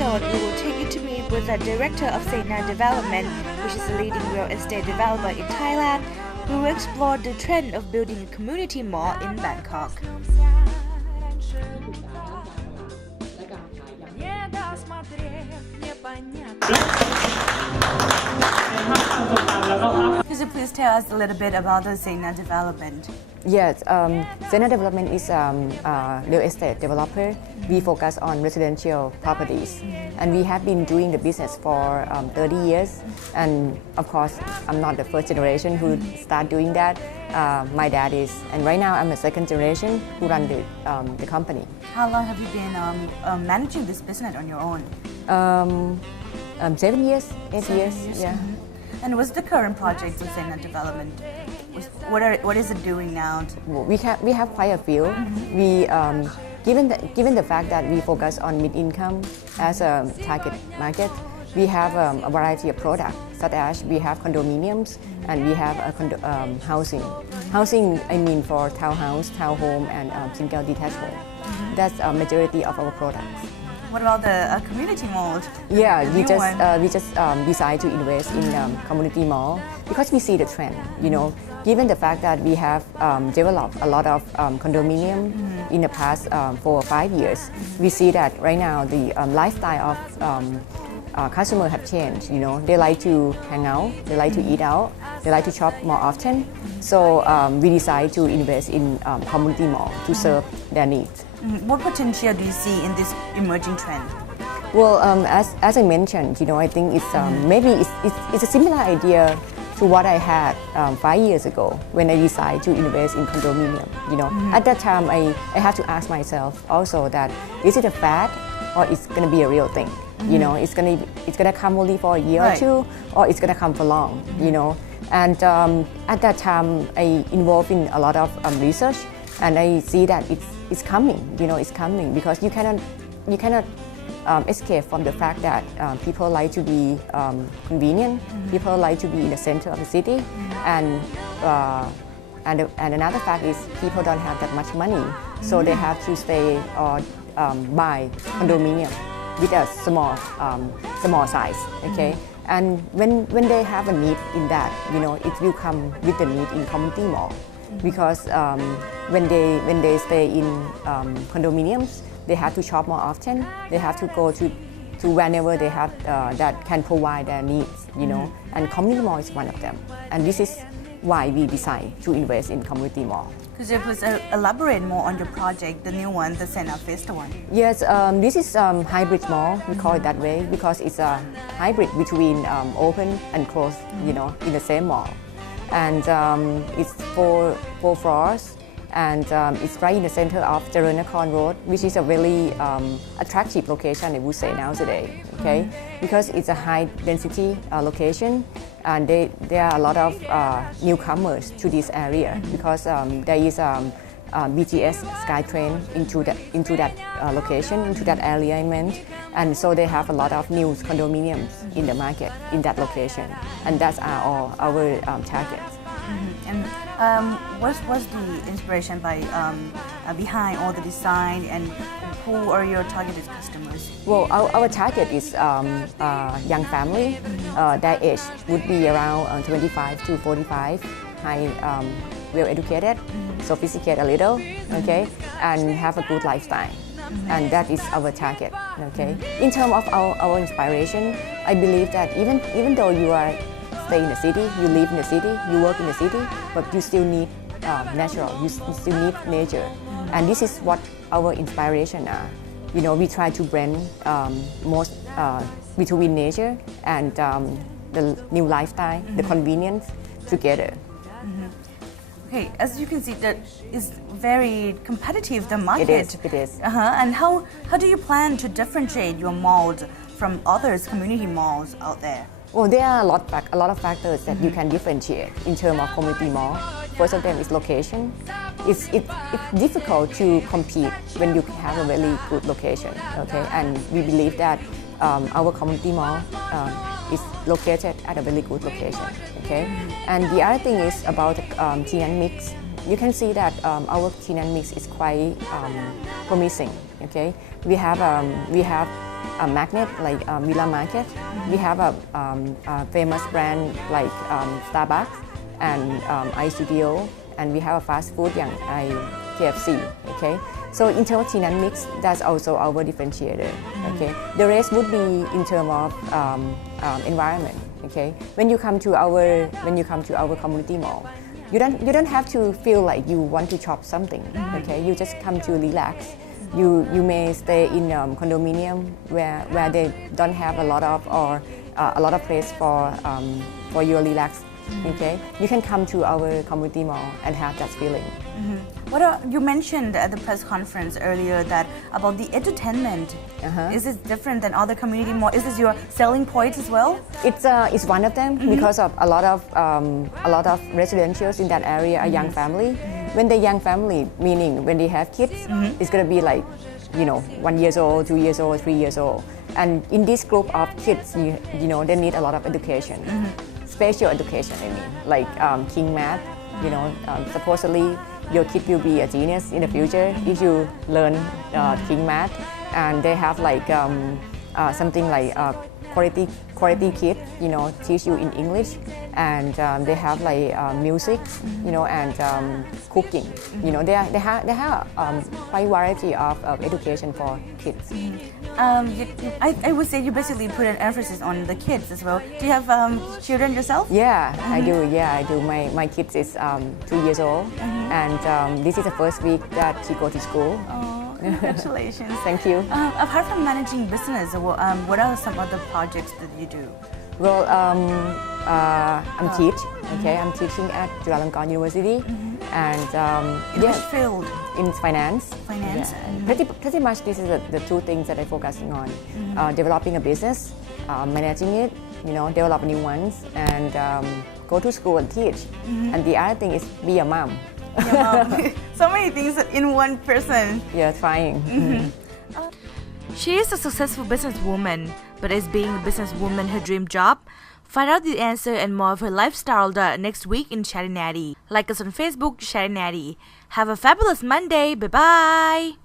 episode, we will take you to meet with the director of Sena Development, which is a leading real estate developer in Thailand, who will explore the trend of building a community mall in Bangkok. Could you please tell us a little bit about the Sena Development? Yes, Sena Development is a real estate developer. We focus on residential properties, and we have been doing the business for 30 years. And of course, I'm not the first generation who start doing that. My dad is, and right now I'm a second generation who run the company. How long have you been managing this business on your own? 7 years, 8 years. Yeah. Mm-hmm. And what's the current project of Sena Development? What is it doing now? We have quite a few. We given the fact that we focus on mid-income as a target market, we have a variety of products, such as we have condominiums and we have housing. Housing, I mean, for townhouse, townhome, and single detached home. That's a majority of our products. What about the community mall? Yeah, we just decide to invest in community mall because we see the trend. You know, given the fact that we have developed a lot of condominium in the past 4 or 5 years, we see that right now the lifestyle of customers have changed. You know, they like to hang out, they like to eat out, they like to shop more often. So we decide to invest in community mall to serve their needs. What potential do you see in this emerging trend? Well, as I mentioned, you know, I think it's maybe it's a similar idea to what I had 5 years ago when I decided to invest in condominium. You know, at that time I have to ask myself also that is it a fad or it's going to be a real thing? You know, it's gonna come only for a year or two, or it's gonna come for long. You know, and at that time I involved in a lot of research, and I see that it's coming. You know, it's coming because you cannot escape from the fact that people like to be convenient. People like to be in the center of the city, and another fact is people don't have that much money, so they have to stay or buy condominium with a small size. Okay, and when they have a need in that, you know, it will come with the need in community mall. Because when they stay in condominiums, they have to shop more often. They have to go to whenever they have that can provide their needs, you know. And community mall is one of them. And this is why we decide to invest in community mall. Could you please elaborate more on your project, the new one, the Sena Festa one? Yes, this is hybrid mall. We call it that way because it's a hybrid between open and closed, you know, in the same mall. And it's four floors, and it's right in the center of Jaranakon Road, which is a very attractive location, I would say nowadays. Okay, because it's a high density location, and there are a lot of newcomers to this area because there is BTS SkyTrain into that location, into that area I meant, and so they have a lot of new condominiums in the market in that location, and that's our targets. And what was the inspiration behind all the design, and who are your targeted customers? Well, our target is young family. Their age would be around 25 to 45, high, well educated, sophisticated a little, okay, and have a good lifestyle. And that is our target. Okay. In terms of our inspiration, I believe that even though you are stay in the city, you live in the city, you work in the city, but you still need natural, you still need nature. And this is what our inspiration are. You know, we try to blend most between nature and the new lifestyle, the convenience together. Okay, as you can see, that is very competitive, the market. It is. And how do you plan to differentiate your malls from others community malls out there? Well, there are a lot of factors that you can differentiate in terms of community mall. First of them is location. It's difficult to compete when you have a really good location. Okay, and we believe that our community mall is located at a very good location. Okay, and the other thing is about tenant mix. You can see that our tenant mix is quite promising. Okay, we have a magnet like Villa Market. We have a famous brand like Starbucks and iStudio, and we have a fast food like KFC. Okay, so in terms of tenant mix, that's also our differentiator. Okay, the rest would be in terms of environment. Okay, when you come to our community mall, you don't have to feel like you want to shop something. Okay, you just come to relax. You may stay in condominium where they don't have a lot of place for your relax. Okay, you can come to our community mall and have that feeling. You mentioned at the press conference earlier that about the entertainment. Is this different than other community malls? Is this your selling point as well? It's one of them because of a lot of residentials in that area are young family. When they're young family, meaning when they have kids, it's gonna be like 1 year old, 2 years old, 3 years old. And in this group of kids, they need a lot of education. Special education, I mean, like King Math. Supposedly your kid will be a genius in the future if you learn King Math, and they have like something like quality kid, teach you in English, and they have like music, and cooking. They have quite variety of education for kids. I would say you basically put an emphasis on the kids as well. Do you have children yourself? Yeah, I do. Yeah, I do. My kids is 2 years old, and this is the first week that she go to school. Oh, congratulations! Thank you. Apart from managing business, what are some other projects that you do? Well, I'm I'm teaching at Chulalongkorn University, and in which field? In finance. Finance. Yeah. Pretty much, this is the two things that I'm focusing on: developing a business, managing it, develop new ones, and go to school and teach. And the other thing is be a mom. So many things in one person. Yeah, trying. She is a successful businesswoman, but is being a businesswoman her dream job? Find out the answer and more of her lifestyle next week in Chatty Natty. Like us on Facebook, Chatty Natty. Have a fabulous Monday. Bye-bye.